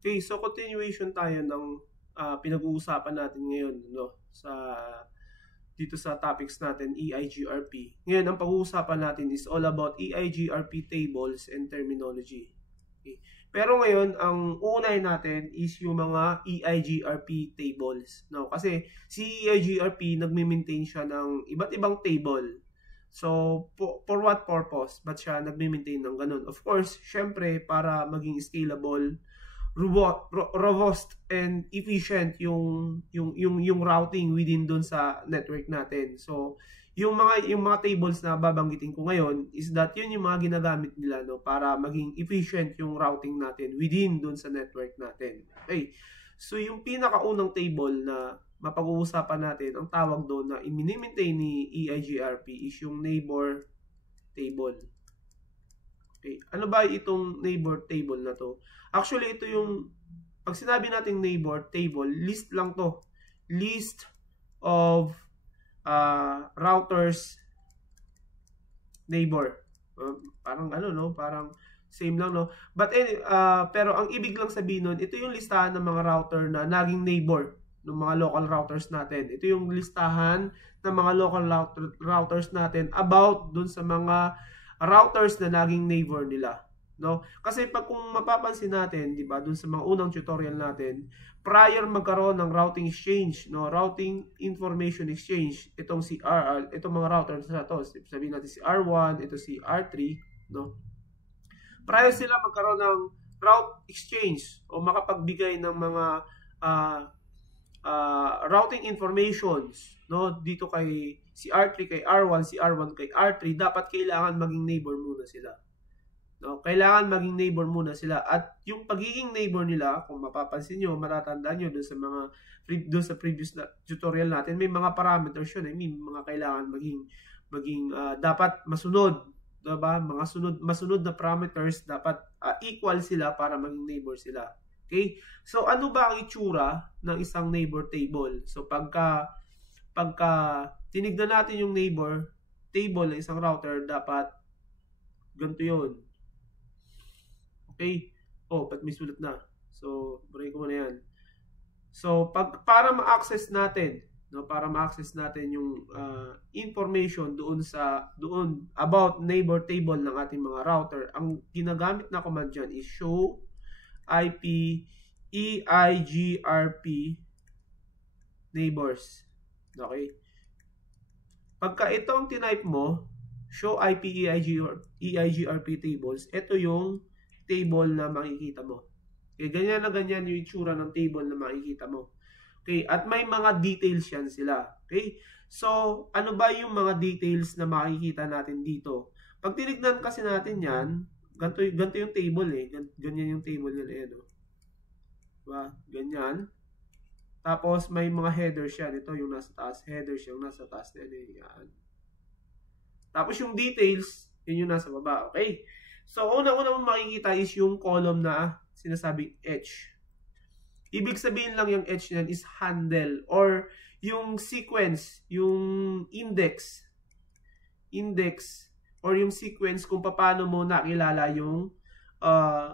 Okay, so continuation tayo ng pinag-uusapan natin ngayon, no, dito sa topics natin, EIGRP. Ngayon, ang pag-uusapan natin is all about EIGRP tables and terminology. Okay. Pero ngayon, ang unahin natin is yung mga EIGRP tables. No? Kasi si EIGRP, nagme-maintain siya ng iba't ibang table. So, for what purpose? Ba't siya nagme-maintain ng ganun? Of course, syempre, para maging scalable, robust and efficient yung routing within doon sa network natin. So, yung mga tables na babanggitin ko ngayon is that yun yung mga ginagamit nila, no, para maging efficient yung routing natin within doon sa network natin. Okay. So, yung pinakaunang table na mapag-uusapan natin, ang tawag doon na i-maintain ni EIGRP is yung neighbor table. Okay. Ano ba itong neighbor table na to? Actually, ito yung, pag sinabi natin neighbor table, list lang to. List of routers neighbor. Parang ano, no? Parang same lang, no? But pero ang ibig lang sabihin nun, ito yung listahan ng mga router na naging neighbor ng mga local routers natin. Ito yung listahan ng mga local routers natin about dun sa mga routers na naging neighbor nila, no? Kasi pag kung mapapansin natin, 'di ba, dun sa mga unang tutorial natin, prior magkaroon ng routing exchange, no, routing information exchange, itong itong mga routers na to, sabihin natin si R1, ito si R3, no? Prior sila magkaroon ng route exchange o makapagbigay ng mga routing informations, no, dito kay si R3 kay R1, si R1 kay R3, dapat kailangan maging neighbor muna sila. No, kailangan maging neighbor muna sila. At yung pagiging neighbor nila, kung mapapansin nyo, matatandaan nyo doon sa previous tutorial natin, may mga parameters yun. May mga kailangan maging dapat masunod, diba? Mga masunod na parameters dapat equal sila para maging neighbor sila. Okay? So ano ba ang itsura ng isang neighbor table? So pagka tinignan natin yung neighbor table ng isang router, dapat ganito yun. Okay? Oh, ba't may sulat na? So, break ko muna yan. So, para ma-access natin, no, para ma-access natin yung information doon about neighbor table ng ating mga router, ang ginagamit na command dyan is show IP EIGRP neighbors. Okay? Pagka ito ang tinype mo, show IP EIGRP tables, ito yung table na makikita mo. Okay, ganyan na ganyan yung itsura ng table na makikita mo. Okay, at may mga details yan sila. Okay? So, ano ba yung mga details na makikita natin dito? Pag tinignan kasi natin yan, ganito yung table eh. Ganyan yung table nila eh, no? Diba? Ganyan. Tapos may mga headers yan. Ito yung nasa taas. Headers yung nasa taas. Yan. Tapos yung details, yun yung nasa baba. Okay? So, una-una mong makikita is yung column na sinasabing H. Ibig sabihin lang yung H niyan is handle or yung sequence, yung index or yung sequence kung paano mo nakilala yung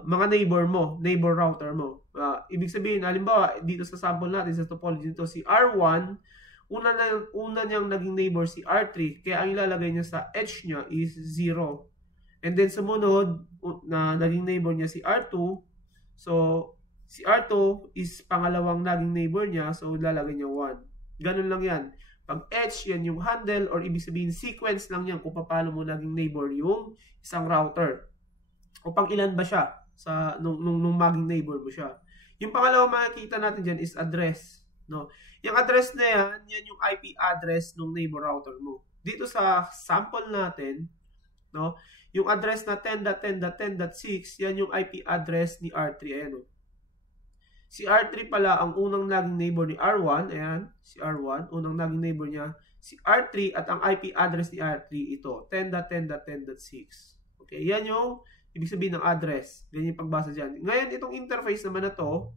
mga neighbor router mo. Ibig sabihin, halimbawa, dito sa sample natin, sa topology nito, si R1, una niyang naging neighbor si R3, kaya ang ilalagay niya sa H niya is 0. And then sumunod, na naging neighbor niya si R2, so si R2 is pangalawang naging neighbor niya, so ilalagay niya 1. Ganun lang yan. Pag H, yan yung handle, or ibig sabihin, sequence lang yan kung paano mo naging neighbor yung isang router. O pang ilan ba siya nung maging neighbor mo siya. Yung pangalawang makikita natin dyan is address. No? Yung address na yan yung IP address ng neighbor router mo. Dito sa sample natin, no, yung address na 10.10.10.6, yan yung IP address ni R3. Ayan, no? Si R3 pala ang unang naging neighbor ni R1. Ayan, si R1, unang naging neighbor niya. Si R3 at ang IP address ni R3 ito, 10.10.10.6. Okay, yan yung ibig sabihin ng address. Ganyan yung pagbasa dyan. Ngayon, itong interface naman na to,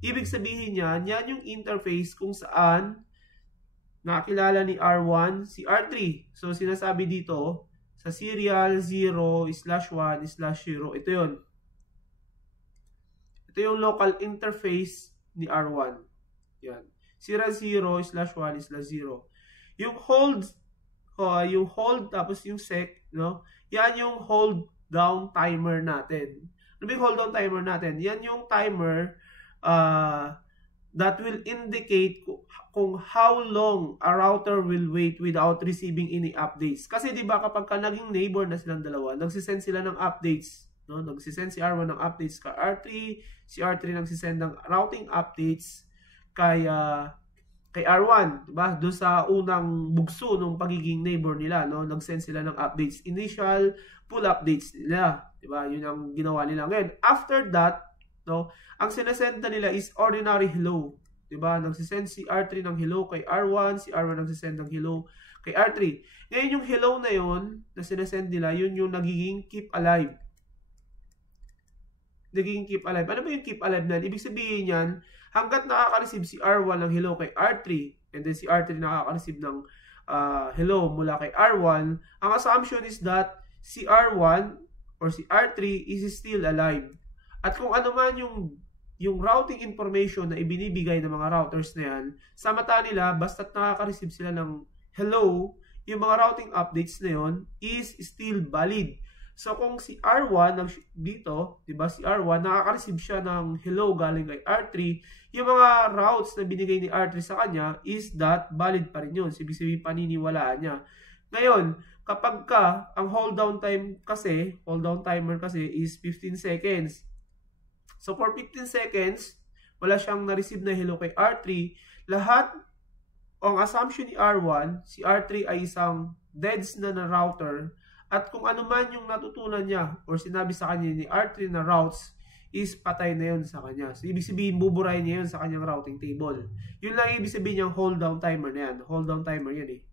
ibig sabihin yan yung interface kung saan nakilala ni R1 si R3. So, sinasabi dito, sa serial 0/1/0, ito yun. Ito Ito yung local interface ni R1. Yan. 0/0/1/0. Yung hold tapos yung sec, no? Yan yung hold down timer natin. Ano yung hold down timer natin? Yan yung timer that will indicate kung how long a router will wait without receiving any updates. Kasi 'di ba kapag naging neighbor na silang dalawa, nagsisend sila ng updates, no? Nagsisend si R1 ng updates kay R3, si R3 nagsisend ng routing updates kay R1, 'di ba? Doon sa unang bugso ng pagiging neighbor nila, no? Nag-send sila ng updates, initial full updates nila, 'di ba? 'Yun ang ginawa nila. Ngayon, after that, no, ang sinesend nila is ordinary hello, 'di ba? Nagsisend si R3 ng hello kay R1, si R1 nagsisend ng hello kay R3. Ngayon yung hello na 'yon na sinesend nila, 'yun yung nagiging keep alive. Nagiging keep alive. Ano ba yung keep alive na? Ibig sabihin niyan, hangga't nakaka-receive si R1 ng hello kay R3, and then si R3 nakaka-receive ng hello mula kay R1, ang assumption is that si R1 or si R3 is still alive. At kung ano man yung routing information na ibinibigay ng mga routers na yan, sa mata nila, basta't nakaka-receive sila ng hello, yung mga routing updates na yon is still valid. So kung si R1 dito, 'di ba, si R1 nakaka-receive siya ng hello galing kay R3, yung mga routes na binigay ni R3 sa kanya is that valid pa rin yun. Ibig sabihin paniniwalaan niya. Ngayon, kapag ang hold down timer kasi is 15 seconds. So for 15 seconds, wala siyang na-receive na hello kay R3. Lahat, ang assumption ni R1, si R3 ay isang deads na router. At kung ano man yung natutunan niya or sinabi sa kanya ni R3 na routes, is patay na yun sa kanya. So ibig sabihin, buburahin niya yun sa kanyang routing table. Yun lang ibig sabihin yung hold down timer na yan. Hold down timer yan eh.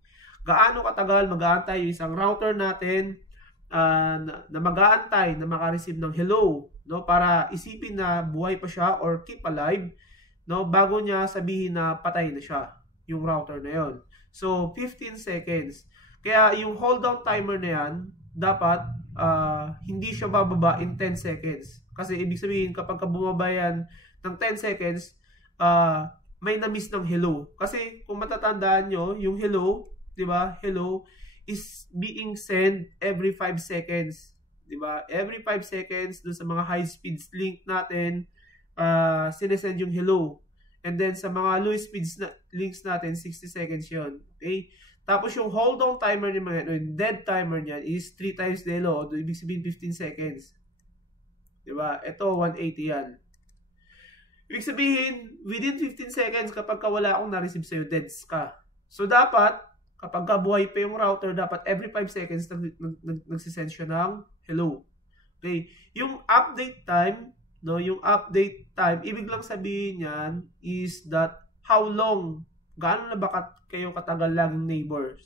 Gaano katagal mag-aantay yung isang router natin na mag-aantay na makareceive ng hello, no, para isipin na buhay pa siya or keep alive, no, bago niya sabihin na patay na siya yung router na yon. So 15 seconds. Kaya yung hold down timer na yan dapat hindi siya bababa in 10 seconds. Kasi ibig sabihin kapag bumaba yan ng 10 seconds, may na-miss ng hello. Kasi kung matatandaan nyo, yung hello, 'di ba? Hello is being sent every 5 seconds, 'di ba? Every 5 seconds doon sa mga high speed link natin, sinesend yung hello. And then sa mga low speed links natin, 60 seconds 'yon. Okay? Tapos yung hold down timer niya, yung dead timer niyan is 3 times the hello, ibig sabihin 15 seconds. 'Di ba? Ito 180 yan. Ibig sabihin, within 15 seconds kapag wala akong na-receive sa'yo, deads ka. So dapat kapag buhay pa yung router, dapat every 5 seconds nagsisend siya ng hello. Okay? Yung update time, no, yung update time, ibig lang sabihin niyan is that how long, gaano na ba kayo katagal laging neighbors.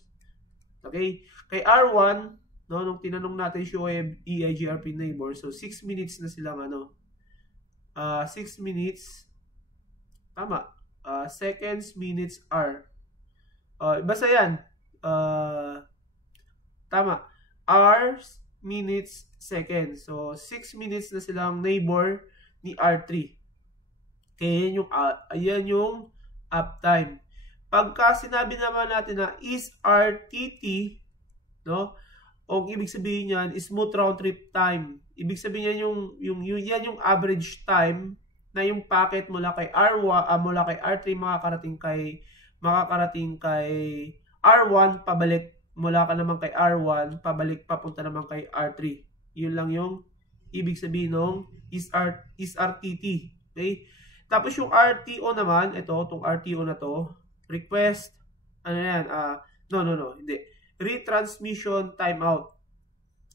Okay? Kay R1, no, nung tinanong natin siya EIGRP neighbor, so 6 minutes na silang 6 minutes, tama, seconds, minutes, hour. Basta yan. Tama. Hours, minutes, seconds. So, 6 minutes na silang neighbor ni R3. Kaya yan yung uptime. Pagka sinabi naman natin na is RTT, no? O ibig sabihin yan is smooth round trip time. Ibig sabihin yan yung average time na yung packet mula kay mula kay R3 makakarating kay R1 pabalik, mula ka naman kay R1 pabalik papunta naman kay R3. Yun lang yung ibig sabihin ng is RTT. Okay? Tapos yung RTO naman, itong RTO na to, request, ano yan, hindi. Retransmission timeout.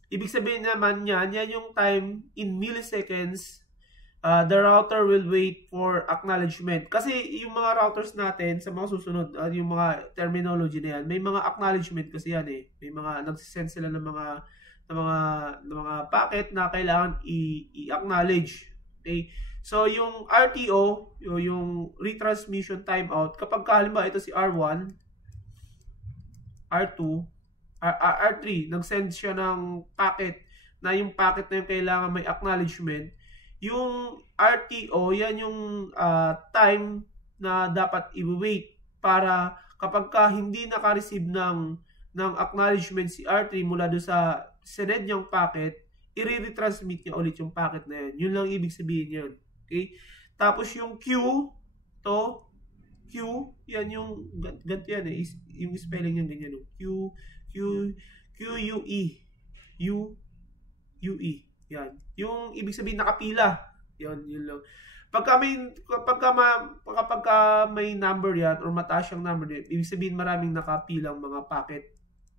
Ibig sabihin naman yan yung time in milliseconds the router will wait for acknowledgement. Kasi yung mga routers natin sa mga susunod, yung mga terminology na yan, may mga acknowledgement kasi yan eh. May mga nagsisend sila ng mga packet na kailangan i-acknowledge. Okay? So yung RTO, yung retransmission timeout, kapag halimbawa ito si R1, R2, R3, nag-send siya ng packet na yung packet na yung kailangan may acknowledgement, Yung RTO, yan yung time na dapat i-wait para kapag ka hindi naka-receive ng acknowledgement si R3 mula doon sa sinend niyang packet, i-retransmit niya ulit yung packet na yan. Yun lang ibig sabihin yan. Okay? Tapos yung Q, yan yung, ganito yan eh. Yung spelling niya ganyan. QUE. UE. Yan. Yung ibig sabihin nakapila. Yun lang. Pagka may number yan or mataas yung number yan, ibig sabihin maraming nakapilang mga packet,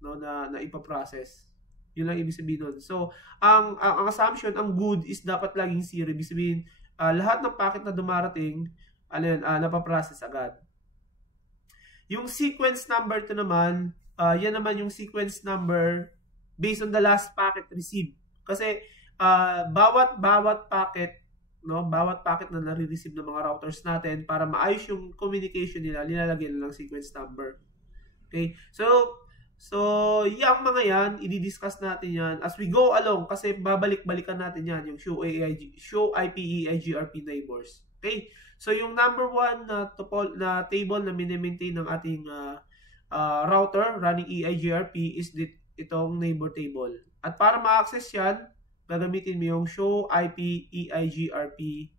no, na ipaprocess. Yun lang ibig sabihin nun. So, ang assumption, ang good is dapat laging 0. Ibig sabihin, lahat ng packet na dumarating, napaprocess agad. Yung sequence number to naman, yan naman yung sequence number based on the last packet received. Kasi, bawat packet, no, bawat packet na nare-receive ng mga routers natin para maayos yung communication nila, nilalagyan ng sequence number. Okay? So yung mga yan, i-discuss natin yan as we go along kasi babalik-balikan natin yan, yung show IP EIGRP neighbors. Okay? So yung number 1 na table na mini-maintain ng ating router running EIGRP is itong neighbor table. At para ma-access yan, gagamitin mo yung show IP EIGRP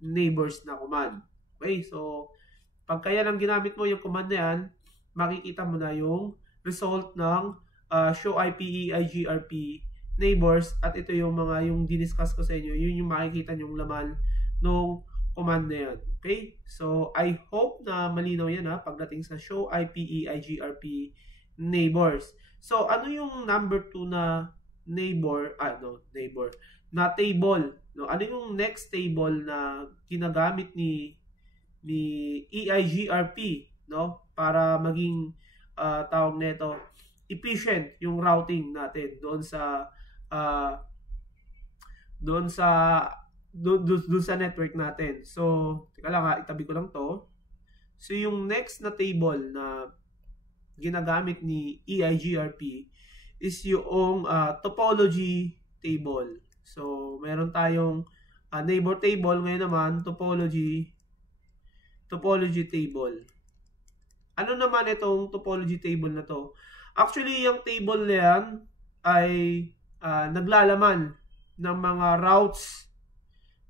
neighbors na command. Okay, so pagka yan ang ginamit mo yung command na yan, makikita mo na yung result ng show IP EIGRP neighbors at ito yung diniscuss ko sa inyo, yun yung makikita yung laman ng command na yan. Okay, so I hope na malinaw yan pagdating sa show IP EIGRP neighbors. So ano yung number 2 na neighbor na table, no? Ano yung next table na ginagamit ni EIGRP, no, para maging tawag nito efficient yung routing natin doon sa network natin. So teka lang itabi ko lang to. So yung next na table na ginagamit ni EIGRP is yung topology table. So, meron tayong neighbor table. Ngayon naman, topology table. Ano naman itong topology table na to? Actually, yung table na yan ay naglalaman ng mga routes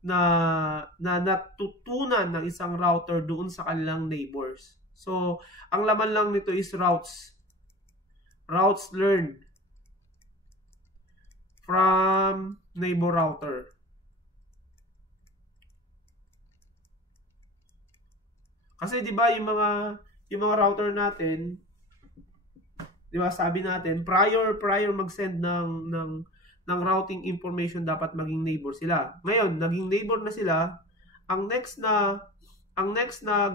na natutunan ng isang router doon sa kanilang neighbors. So, ang laman lang nito is routes learned from neighbor router. Kasi 'di ba yung mga router natin, 'di ba sabi natin prior mag-send ng routing information dapat maging neighbor sila. Ngayon, naging neighbor na sila, ang next na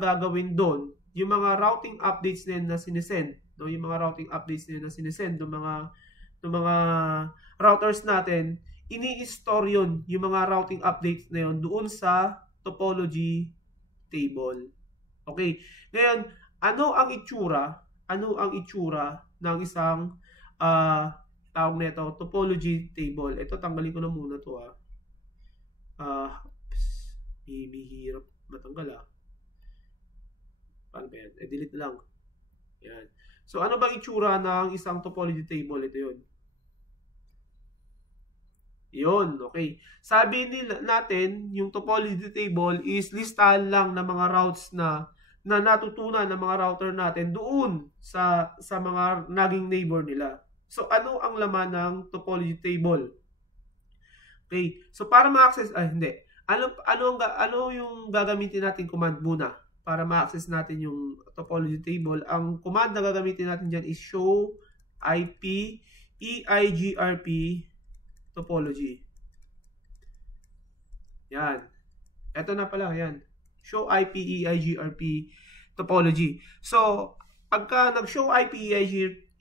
gagawin doon, yung mga routing updates na sinesend, no, yung mga routing updates na sinesend ng mga routers natin, ini-store yun, yung mga routing updates na yun doon sa topology table. Okay. Ngayon, ano ang itsura ng isang tawag nito topology table? Ito, tanggalin ko na muna to hirap matanggal Paano ba yan? Delete na lang. Yan. So, ano bang itsura ng isang topology table? Ito yun. Yun, okay. Sabi natin, yung topology table is listahan lang ng mga routes na natutunan ng mga router natin doon sa mga naging neighbor nila. So, ano ang laman ng topology table? Okay. So, para ma-access, ano yung gagamitin natin command muna para ma-access natin yung topology table? Ang command na gagamitin natin dyan is show IP EIGRP topology. Yan. Ito na pala, yan. Show IP EIGRP topology. So, pagka nag-show IP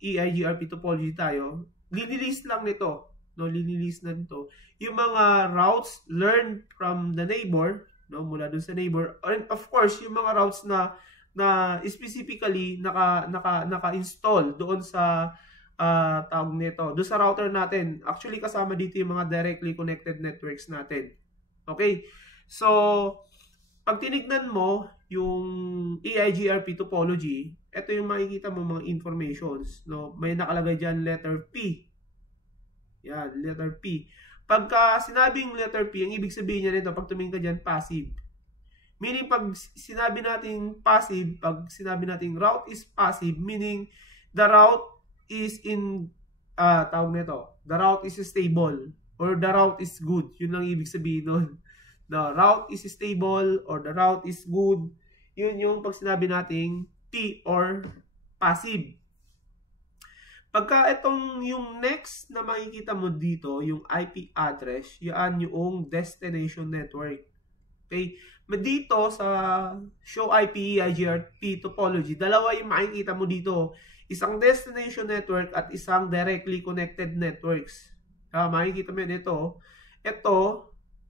EIGRP topology tayo, linilist lang nito, no, linilist na nito yung mga routes learned from the neighbor, no, mula dun sa neighbor, and of course, yung mga routes na specifically naka-install doon sa tawag nito, doon sa router natin. Actually, kasama dito yung mga directly connected networks natin. Okay? So, pag tinignan mo yung EIGRP topology, ito yung makikita mo mga informations. No? May nakalagay dyan letter P. Yan, letter P. Pagka sinabing letter P, ang ibig sabihin niya nito, pag tumingin ka dyan, passive. Meaning, pag sinabi natin passive, pag sinabi natin route is passive, meaning the route is in, tawag nito, the route is stable or the route is good. Yun lang ibig sabihin nun. The route is stable or the route is good. Yun yung pag sinabi nating P or passive. Pagka itong yung next na makikita mo dito, yung IP address, yan yung destination network. Okay? Dito sa show IP EIGRP topology, dalawa yung makikita mo dito. Isang destination network at isang directly connected networks. Makikita mo dito.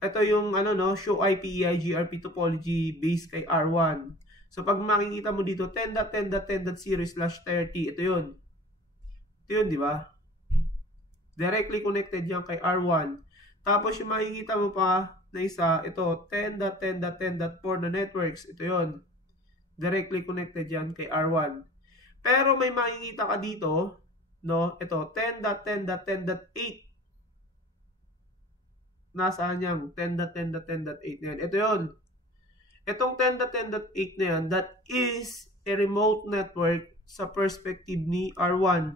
Ito yung show IP EIGRP topology based kay R1. So pag makikita mo dito 10.10.10.0/30, ito yun. Ito yun, di ba? Directly connected yan kay R1. Tapos yung makikita mo pa na isa, ito 10.10.10.4 na networks. Ito yun. Directly connected yan kay R1. Pero may makikita ka dito, no? Ito 10.10.10.8. Nasaan yan? 10.10.10.8 na yan. Ito yun. Itong 10.10.8 na yan, that is a remote network sa perspective ni R1.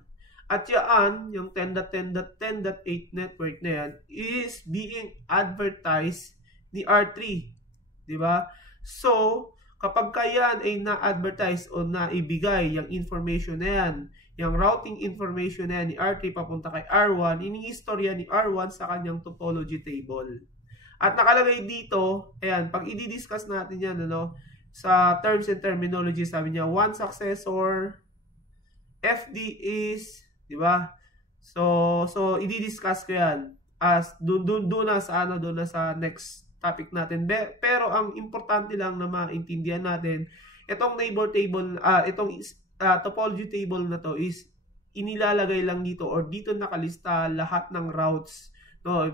At yan, yung 10.10.10.8 network na yan, is being advertised ni R3. Diba? So, kapag yan ay na-advertise o naibigay yung information na yan, yung routing information na yan ni R3 papunta kay R1, ini-istorya ni R1 sa kanyang topology table. At nakalagay dito, ayan, pag i-discuss natin yan, sa terms and terminology, sabi niya, one successor, FD is, di ba? So i-discuss ko yan as doon na sa next topic natin. Pero ang importante lang na maintindihan natin, itong neighbor table, itong topology table na to is inilalagay lang dito or dito nakalista lahat ng routes, no,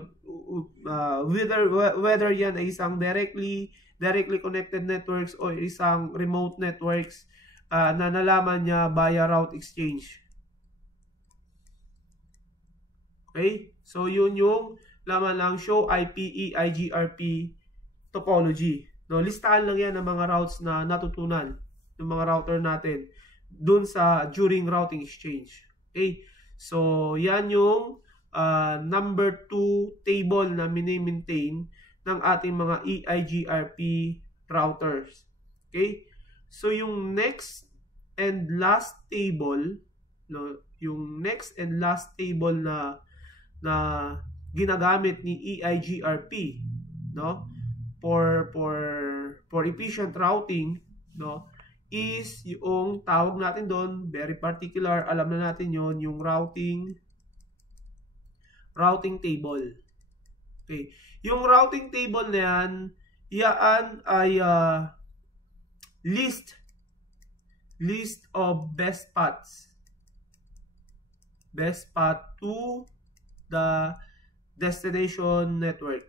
whether yan ay isang directly connected networks o isang remote networks na nalaman niya via route exchange. Okay? So yun yung laman lang show IP EIGRP topology. No, listahan lang yan ng mga routes na natutunan ng mga router natin dun sa during routing exchange. Okay? So yan yung number 2 table na mini-maintain ng ating mga EIGRP routers. Okay? So yung next and last table, no, yung next and last table na ginagamit ni EIGRP, no, for efficient routing, no, is yung tawag natin doon, very particular, alam na natin yon, yung routing table. Okay. Yung routing table na yan ay list of best paths to the destination network.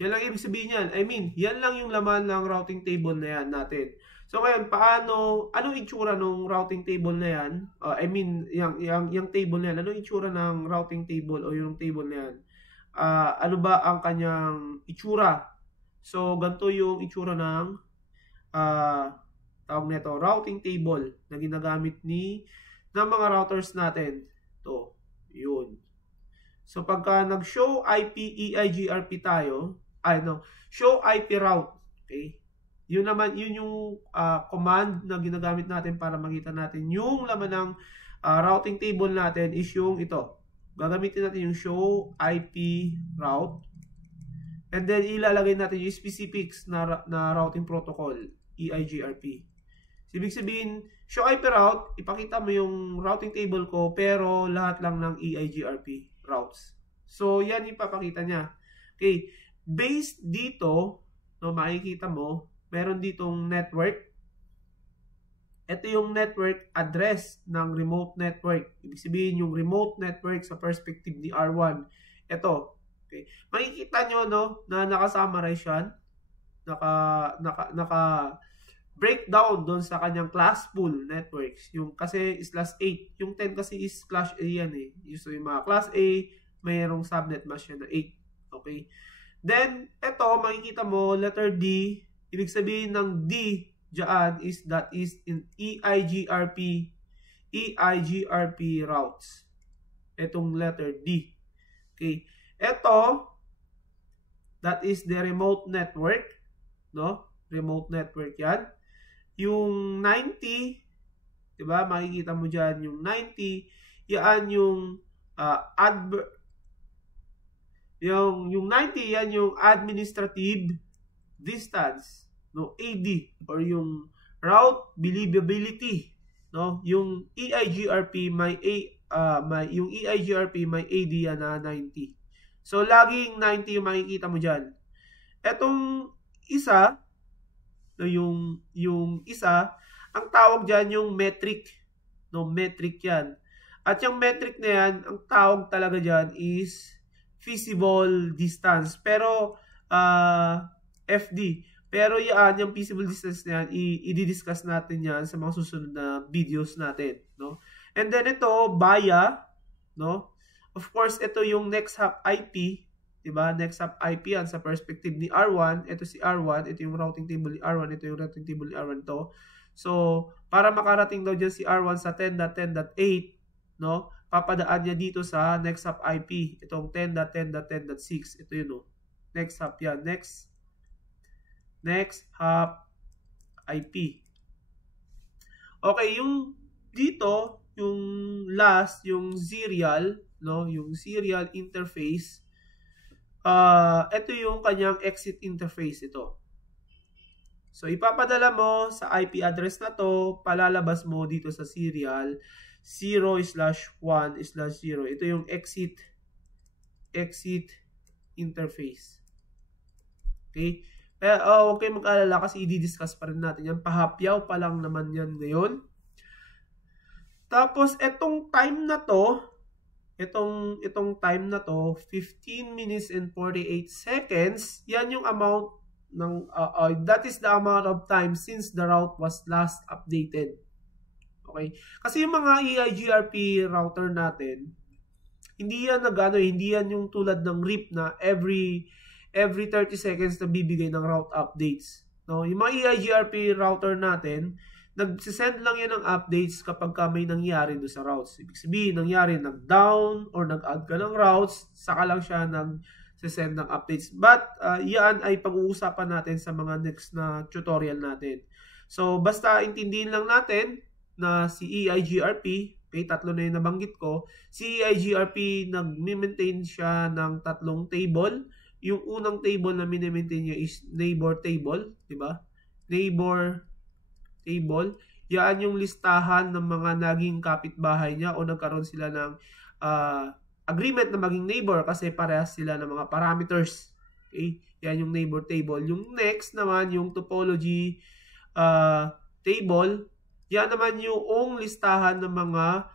Yan lang ibig sabihin yan. I mean, yan lang yung laman ng routing table na yan natin. So ngayon, anong itsura ng routing table na yan? I mean, yung table na yan, anong itsura ng routing table o yung table na yan? Ano ba ang kanyang itsura? So, ganito yung itsura ng tawag nito, routing table na ginagamit ng mga routers natin. Ito, yun. So, pagka nag-show IP EIGRP tayo, show IP route, okay? Yun yung command na ginagamit natin para makita natin yung laman ng routing table natin is yung ito. Gagamitin natin yung show IP route. And then, ilalagay natin yung specifics na routing protocol, EIGRP. Ibig sabihin, show IP route, ipakita mo yung routing table ko, pero lahat lang ng EIGRP routes. So, yan ipapakita niya. Okay. Based dito, no, makikita mo, meron ditong network. Ito yung network address ng remote network. Ibig sabihin yung remote network sa perspective ni R1. Ito. Okay. Makikita nyo no, na naka-summarize yan. Naka breakdown doon sa kanyang class pool networks. Yung kasi is class 8. Yung 10 kasi is class A yan eh. So yung mga class A, mayroong subnet mask yan na 8. Okay. Then, ito, makikita mo, letter D. Ibig sabihin ng D dyan is that is in EIGRP routes. Itong letter D. Okay. Ito, that is the remote network. No? Remote network yan. Yung 90, diba? Makikita mo dyan yung 90. Yan yung yung 90, yan yung administrative distance, no, AD, or yung route believability, no, yung EIGRP may yung EIGRP may AD yan na 90. So laging 90 yung makikita mo diyan. Etong isa, no, yung isa, ang tawag diyan yung metric, no, metric yan. At yung metric na yan, ang tawag talaga diyan is feasible distance. Pero FD. Pero yan, yung feasible distance na yan, i-discuss natin yan sa mga susunod na videos natin, no? And then ito, BAYA, no? Of course, ito yung next hop IP, diba? Next hop IP yan sa perspective ni R1. Ito si R1, ito yung routing table ni R1, ito yung routing table ni R1 to. So, para makarating daw dyan si R1 sa 10.10.8, no? Papadaan niya dito sa next hop IP. Itong 10.10.10.6. Ito yun, no? Next hop yan. Next hop IP. Okay, yung dito, yung last, yung serial, no? Yung serial interface. Ito yung kanyang exit interface ito. So, ipapadala mo sa IP address na to, palalabas mo dito sa serial 0/1/0. Ito yung exit interface. Okay? Huwag kayo mag-alala kasi i-discuss pa rin natin yan. Pahapyaw pa lang naman yan ngayon. Tapos, etong time na to, itong time na to, 15 minutes and 48 seconds, yan yung amount ng, that is the amount of time since the route was last updated. Okay? Kasi yung mga EIGRP router natin, hindi yan hindi yan yung tulad ng RIP na every 30 seconds na bibigay ng route updates. No? Yung mga EIGRP router natin, nagsisend lang yan ng updates kapag may nangyari doon sa routes. Ibig sabihin, nangyari nag-down or nag-add ka ng routes, saka lang siya nagsisend ng updates. But, yan ay pag-uusapan natin sa mga next na tutorial natin. So, basta intindihin lang natin na si EIGRP, okay, tatlo na yung nabanggit ko, si EIGRP nag-maintain siya ng tatlong table. Yung unang table na mini-maintain niya is neighbor table, di ba? Neighbor table. Yan yung listahan ng mga naging kapitbahay niya o nagkaroon sila ng agreement na maging neighbor kasi parehas sila ng mga parameters. Okay? Yan yung neighbor table. Yung next naman, yung topology table. Yan naman yung listahan ng mga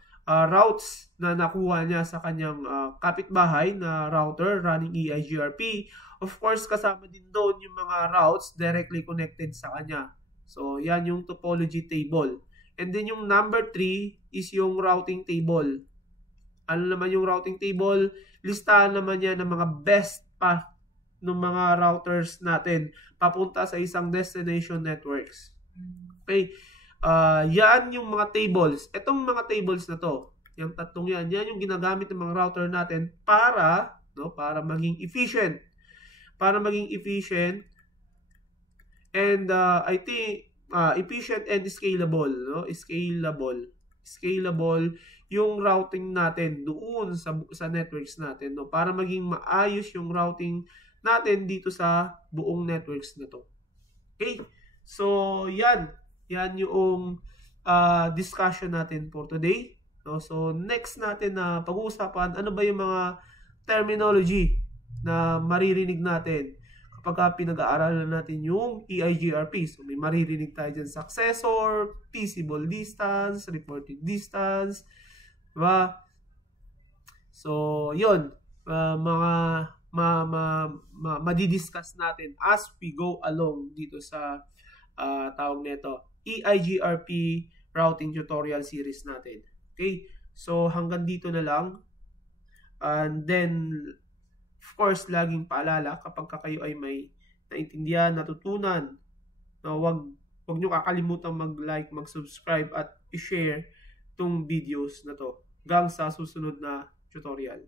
routes na nakuha niya sa kanyang kapitbahay na router running EIGRP. Of course, kasama din doon yung mga routes directly connected sa kanya. So, yan yung topology table. And then yung number 3 is yung routing table. Ano naman yung routing table? Listahan naman yan ng mga best path ng mga routers natin papunta sa isang destination networks. Okay? Yan yung mga tables. Itong mga tables na to, yung tatlong yan yung ginagamit ng mga router natin para maging efficient. Para maging efficient and I think efficient and scalable, no? Scalable yung routing natin doon sa networks natin, no? Para maging maayos yung routing natin dito sa buong networks na to. Okay? So, yan yung discussion natin for today. No? So, next natin na pag-uusapan, ano ba yung mga terminology na maririnig natin kapag pinag-aaralan natin yung EIGRP. So may maririnig tayo dyan, successor, feasible distance, reported distance, diba? So yun, madidiscuss natin as we go along dito sa tawag nito, EIGRP routing tutorial series natin. Okay? So hanggang dito na lang. And then, of course, laging paalala kapag kayo ay may naintindihan, natutunan, wag nyo kakalimutan mag-like, mag-subscribe at i-share tong videos na to hanggang sa susunod na tutorial.